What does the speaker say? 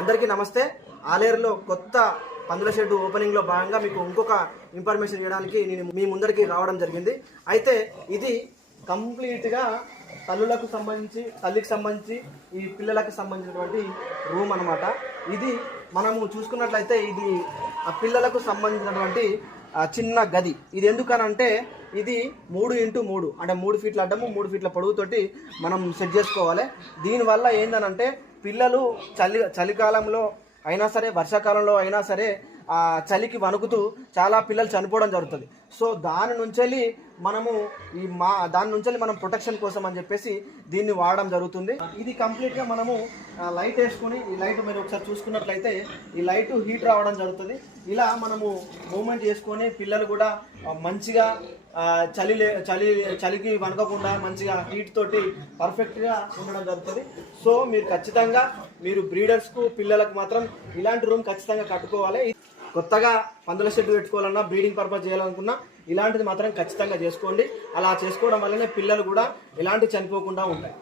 అందరికీ నమస్తే. ఆలేరులో కొత్త పందుల షెడ్ ఓపెనింగ్లో భాగంగా మీకు ఇంకొక ఇన్ఫర్మేషన్ ఇవ్వడానికి నేను మీ ముందరికి రావడం జరిగింది. అయితే ఇది కంప్లీట్గా తల్లికి సంబంధించి ఈ పిల్లలకు సంబంధించినటువంటి రూమ్ అన్నమాట. ఇది మనము చూసుకున్నట్లయితే ఇది ఆ పిల్లలకు సంబంధించినటువంటి చిన్న గది. ఇది ఎందుకనంటే ఇది 3x3 అంటే 3 ఫీట్ల అడ్డము 3 ఫీట్ల పొడవుతోటి మనం సెట్ చేసుకోవాలి. దీనివల్ల ఏందనంటే పిల్లలు చలికాలంలో అయినా సరే వర్షాకాలంలో అయినా సరే చలికి వణుకుతూ చాలా పిల్లలు చనిపోవడం జరుగుతుంది. సో దాని నుంచి మనం ప్రొటెక్షన్ కోసం అని చెప్పేసి దీన్ని వాడడం జరుగుతుంది. ఇది కంప్లీట్గా మనము లైట్ వేసుకొని, ఈ లైట్ మీరు ఒకసారి చూసుకున్నట్లయితే ఈ లైట్ హీట్ రావడం జరుగుతుంది. ఇలా మనము మూమెంట్ చేసుకొని పిల్లలు కూడా మంచిగా చలికి వణకకుండా మంచిగా హీట్ తోటి పర్ఫెక్ట్గా ఉండడం జరుగుతుంది. సో మీరు ఖచ్చితంగా బ్రీడర్స్కు పిల్లలకు మాత్రం ఇలాంటి రూమ్ ఖచ్చితంగా కట్టుకోవాలి. కొత్తగా పందుల షెడ్ పెట్టుకోవాలన్నా, బ్రీడింగ్ పర్పస్ చేయాలనుకున్నా ఇలాంటిది మాత్రం ఖచ్చితంగా చేసుకోండి. అలా చేసుకోవడం వల్లనే పిల్లలు కూడా ఎలాంటి చనిపోకుండా ఉంటాయి.